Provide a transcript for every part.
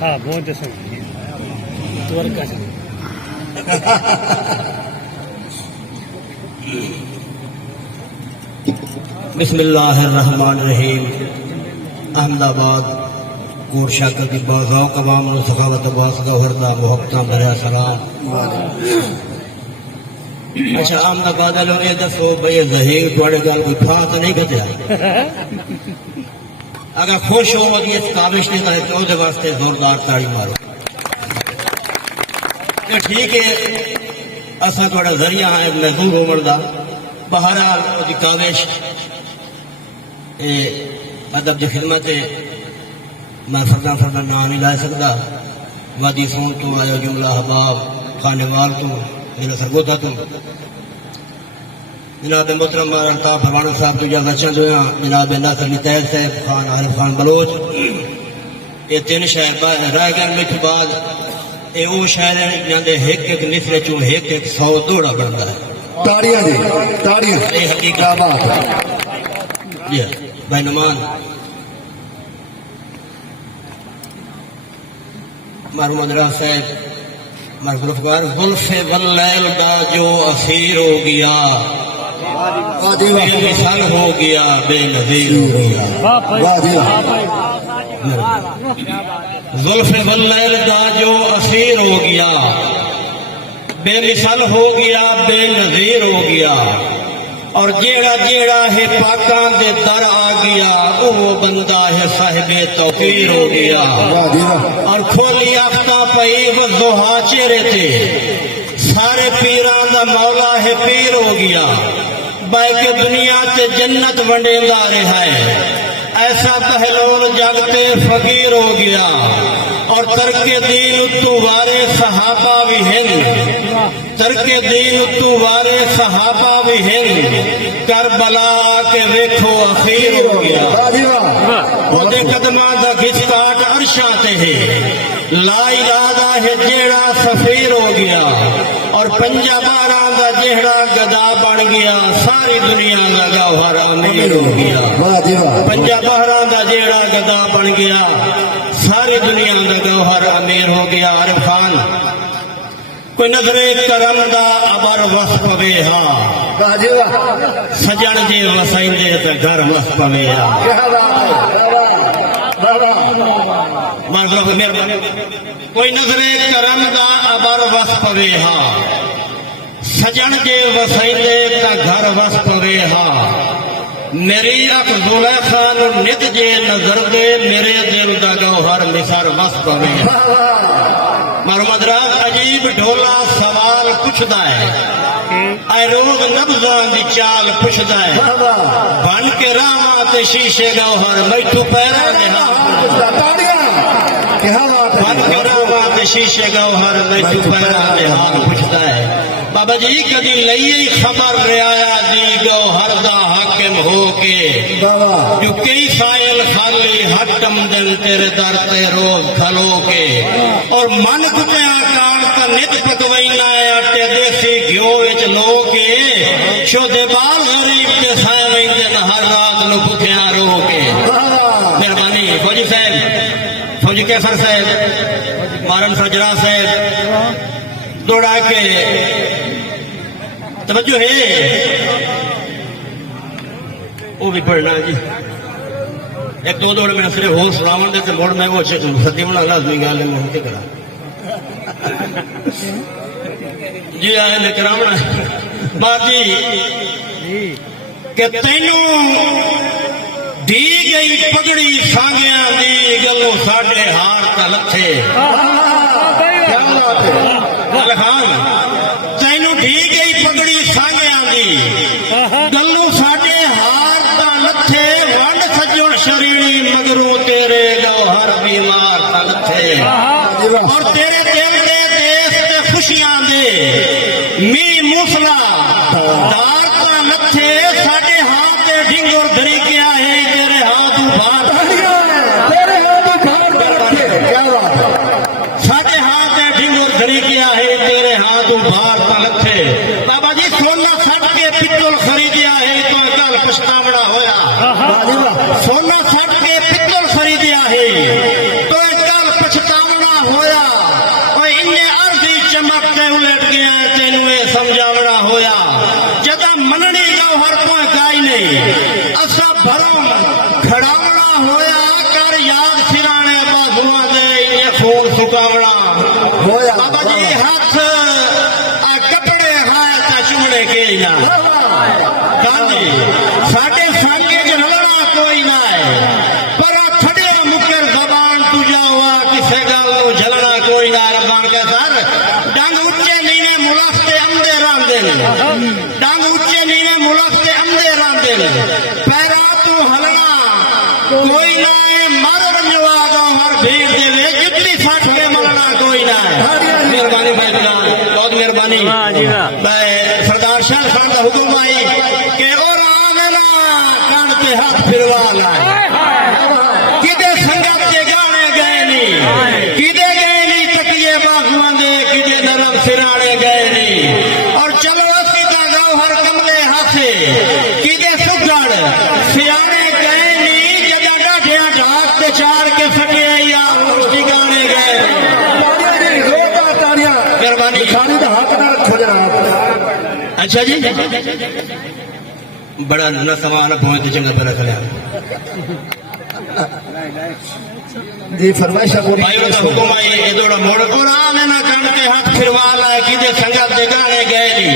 हाँ बहुत सब बिस्मिल्लाहिर्रहमानिर्रहीम। अहमदाबाद गोरशा की बाज़ाओं कवाम सखावत बास गौहरदा मोहब्बत भरा सलाम। अच्छा अहमदाबाद वालों ये दसो भाई जहीर थोड़े गल कोई फा तो नहीं कटिया? अगर खुश हो इस काबिश ने तो वास्ते जोरदार ताड़ी मारो। ये ठीक है असा थोड़ा जरिया है महसूस होने का। बहरहाल उसकी काबिश अदब की खिदमत है। मैं फरदा फरदा ना नहीं ला सकता। वादी सोन तो आया जुमला हबाब खानेवाल तो मेरा सरगोदा तो जनाब मोहतरम अल्ताफ फरवाना साहब तो जब वचन जो जनाब नासिर तैयब साहब खान आरिफ खान बलोच ये तीन शहर रह गए। मेरे बाद ये वो शहर है जिन्हें एक एक निसरे चो एक एक 100 दौड़ा बनता है। ताड़ियां जी ताड़ियां ये हकीकत बात है जी भाई नुमान मरहूम साहब मरफुलफगार जुल्फे वल्लैल दा जो असीर हो गया बेमिसाल हो गया बेनज़ीर हो गया। जुल्फे वल्लैल दा जो असीर हो गया बेमिसाल हो गया बेनज़ीर हो गया। और जेड़ा जेड़ा है पाकां दे दर आ गया वो बंदा है साहिबे तौकीर हो गया। और खोली आफ्ता पई वज़ोहा चेहरे थे सारे पीरां दा मौला है पीर हो गया। बाके दुनिया ते जन्नत वंडेंदा रहा है ऐसा पहलोन जगते फकीर हो गया। और तरके दीन तू वारे सहाबा भी हैं तरके दीन तू वारे सहाबा भी हैं करबला के वेखो अखीर हो गया। ओदे कदमां दा घिसकाट अरशां ते है ला इलाहा है जेड़ा सफीर हो गया। और पंजा बारा दा जेड़ा गदा बन गया सारी दुनिया दा गौहर अमीर हो गया। पंजा बारा दा जेड़ा गदा बन गया सारी दुनिया दा गौहर अमीर हो गया। आरिफ खान कोई नजरे करम दा अबर वस पवे हा सजन जे वसाइंदे ते घर वस पवे हा। कोई नजरे करम दा अबर वस पवे हा सजन जे वसाइंदे ते घर वस पवे हा। मेरी अख जुलेखा नित जे नजर दे मेरे दिल दा गौहर निसार वस पवे। मरमदराज अजीब ढोला सवाल पुछदा है ऐ रोग नब्जां दी चाल पुछदा है बन के रावां ते शीशे गौहर मैथू पैरां दे बन के रावां ते शीशे गौहर मैथू पैरां दे हाल पुछदा है। बाबा जी कदी लईए खबर रियाया जी गौहर दा हाकिम हो के जो कई सायल खाली हटम दिन तेरे दर ते रोज खलो के। और मन कुटिया कान का नित पकवैना आटे देसी घ्यो विच लो के शोदे बाल गरीब के साए वैंदे हर रात नु भुखिया रो के। मेहरबानी फौजी साहब फौजी कैसर साहब मारन सजरा साहब दौड़ा के तवज्जो है वो भी पढ़ना जी। एक दो दौड़ में सिर्फ हो सुनावन दे मोड़ में वो सदी बना लाजमी गाल मोहते करा जी आए ने करावना बाजी के तैनू दी गई पगड़ी सांगिया दी गलों साडे हार ता लथे। क्या बात है खान तैनू दी गई पगड़ी सांगिया दी गलों साडे हार ता लथे। वंड सजण शरीरी मगरों तेरे गौहर बीमार ता लथे। और तेरे दिल दे देश ते खुशियां दे मी मूसला दार ता लथे। साडे हाथ ते ढिंगोर धरी गया है तेरे हाथ उभार साडे हाथ ते ढिंगोर धरी गया है तेरे हाथ उभार ता लथे। बाबा जी सोना सट के पित्तल खरीदिया है तो कल पछतावड़ा होया। सोना सट के पित्तल खरीदिया है तो कल पछता नहीं असा भरम खड़ावना होया कर याद सिराने बाजुआ दे ये खून सुकावना होया बाबा जी हाथ आ कपड़े हाय ता चुमड़े के ना गांधी साडे संगे च रलना कोई ना है पर खड़े मुकर जबान तुझा हुआ किसे गल नु झलना कोई ना रबान के सर डंग उच्चे नीने मुलास्ते अंदे रांदे डंग उच्चे नीने मुलास्ते अंदे रांदे पैरा तू हलना कोई ना है मर वंजवा दो हर भीड़ दे वे जितनी फट के मरना कोई ना है मेहरबानी भाई बहुत मेहरबानी मैं सरदार शाह खान का हुक्म आई कि और आवेला कान के हाथ फिरवा ला किदे संगत के गाने गए नहीं किदे गए नहीं तकिए बाजुआं दे किदे नरम सिराने गए नहीं और चलो अस्सी का गाँव हर कमले हाथे किदे सुगड़ सियाने गए नहीं जदा डाढ़िया ढाक ते चार के फटे या ठिकाने गए मेहरबानी खानी तो हाथ ना रखो जनाब। अच्छा जी बड़ा न समान पहुंच तो चंगा पर रख लिया जी फरमाइश पूरी भाइयों का हुक्म आई ये दौड़ा मोड़ और आने ना कान के हाथ फिरवा लाए किदे संगत दे गाने गए नहीं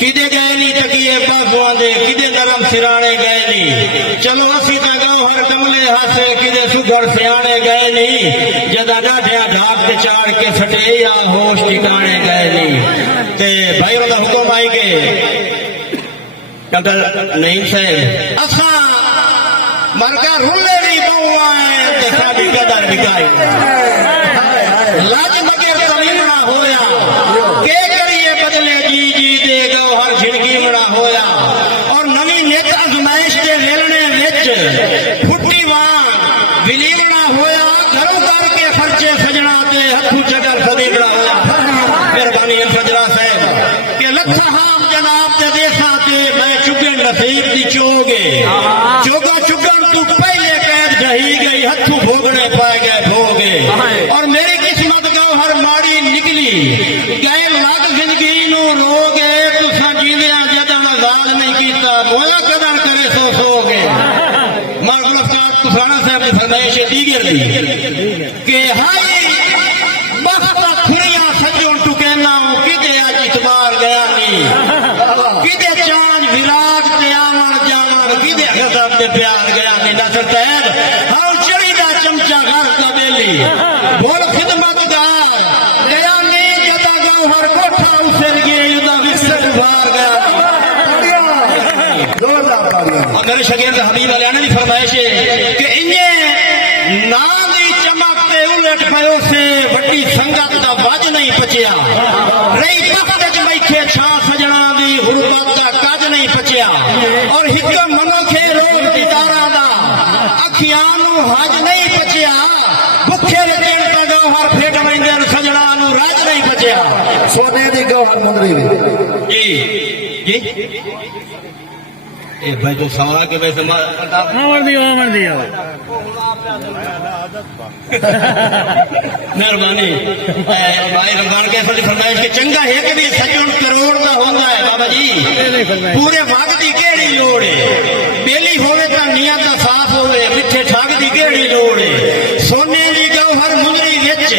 किदे गए नहीं तकिए बाजुआं दे किदे नरम सिराने गए नहीं चलो असी ता गाँव हर कमले हाथे किदे सुघड़ सियाने गए नहीं जदा डाढ़िया ढाक ते चाड़ के फटे या होश ठिकाने गए नहीं ते भाइयों का हुक्म आई के डॉक्टर नईम साहब असा मरका रुले भी बहुआ है ते साडी कदर बिकाई लाज मगे कमीना होया के करिए बदले जी जी दे गो हर झिड़की मड़ा होया और नवी नित अजमाइश दे वेलने विच फुट्टी वांग विलीवना होया घरों करके खर्चे सजना ते हथू चगर सदीबड़ा होया मेहरबानी सजरा साहब के लख हाम जनाब दे देखा ते मैं चुगन नसीब दी चोगे चोगा चुगन तू पहले कैद जही गई हथू भोगने पाए गए भोगे और मेरी किस्मत गाँव हर माड़ी निकली गए लाग जिंदगी नु रोगे तुसा जींदिया जदन गाल नहीं कीता मोया कदर करे सो सोगे मार गुलफ्तार तुफाना साहब की फरमाइश दीगर दी के हाय बख्ता खुरिया सजों टुकेना किदे आज इतबार गया नहीं किदे चांद विराट ते आवन जावन किदे गजब ते प्यार गया नहीं नसर तैर हाउ चढ़ी दा चमचा घर का बेली बोल खिदमतगार गया नहीं जदा गाँव हर कोठा उसे गए युदा विसर बार गया जोरदार तालियां। और मेरे शगीर हबीब अलिया ने भी फरमाइश है कि इन्हें नाम दी चमकते उलट पयो से वड्डी संगत दा वज नहीं पचिया रही तख्त च बैठे छा सजना दी गुरबत दा काज नहीं पचिया और हिकम मनोखे रोग दीदारा दा अखियां नु हज नहीं पचिया भुखे रखेण ता गाँव हर फेट वेंदे सजना नु राज नहीं पचिया सोने दी गौहर मुंदरी भी जी जी ए भाई तो सवाल के वैसे मेहरबानी भाई रमजान के फरमाइश के चंगा है कि भी सचुन करोड़ का होता है बाबा जी पूरे भाग की केड़ी लोड़ है बेली होवे तो नियत दा साफ होवे मिठे ठाग की केड़ी लोड़ है सोने की गौहर मुंदरी विच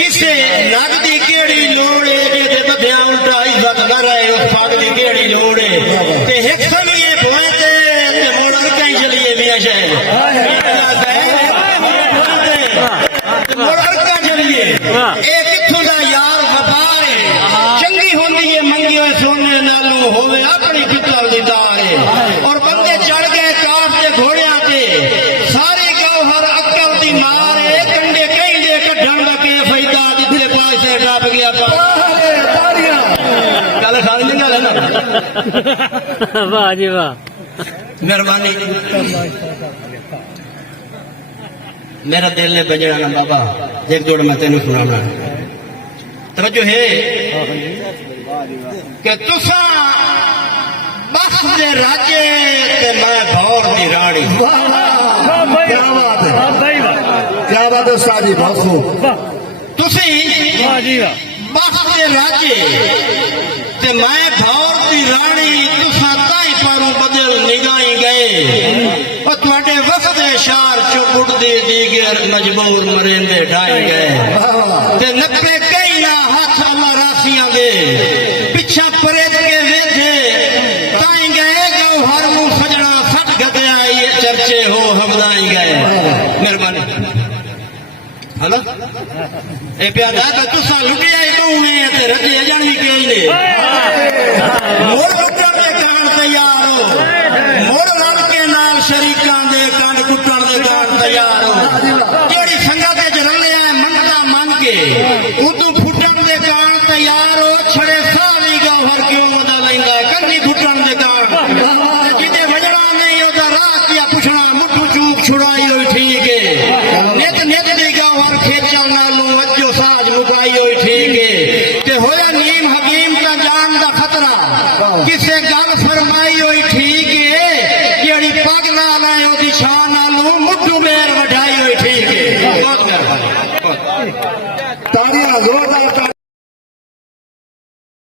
किसे नग की केड़ी लोड़ है जे बधिया उल्टा इज्जत न रहे उस भाग की केड़ी लोड़ है ते एक समीए भोए ते मोड़ कहीं चलिए भी मुड़का चलिए एक किथों दा यार वफार है चंगी होंदी है मंगी होए सोने नालू होवे अपनी पितल दी दार है और बंदे चढ़ गए काफ ते घोड़ियां ते सारे गाँव हर अक्कल दी मार है कंडे कहीं दे कढण लगे फैदा जिथे पासे डब गया गल सारी जगह है ना वाह जी वाह मेहरबानी मेरा दिल ने बजना ना बाबा एक जोड़ मैं तेन सुनाना तवज्जो है कि तुसा बस दे राजे ते मैं भौर दी रानी क्या बात है क्या बात है उस्ताद जी बहुत खूब तुसी बस दे राजे ते मैं भौर दी रानी तुसा ताई पारू बदल निगाही गए और तुहाडे वफदे शार चुप दे दीगर मजबूर मरेंदे ढाई गए ते नब्बे कई ना हाथ अल्लाह रासियां दे पिछा परेत के वेधे ताई गए गौहर मुंह सजना सट गदया ये चर्चे हो हमदाई गए मेहरबानी हेलो ए प्यादा तो तुसा लुटिया ही कहूं ते रजे जानी के ने मोर लुटण दे कान तैयार हो मोर रल के नाल शरीकां दे कंड कुटण दे कान तैयार हो जेड़ी संगत च रलिया मंगदा मन के उदू फुटण दे कान तैयार हो छड़े सारी गौहर क्यों मदा लैंदा कंनी फुटण दे कान जिदे वजणा नहीं ओदा राह किया पुछना मुठू चूक छुड़ाई होई ठीक है नित नित दी गौहर खेचल नालों अजो साज मुकाई होई ठीक है ते होया नीम हकीम दा जान दा खतरा किसे गल फरमाई होई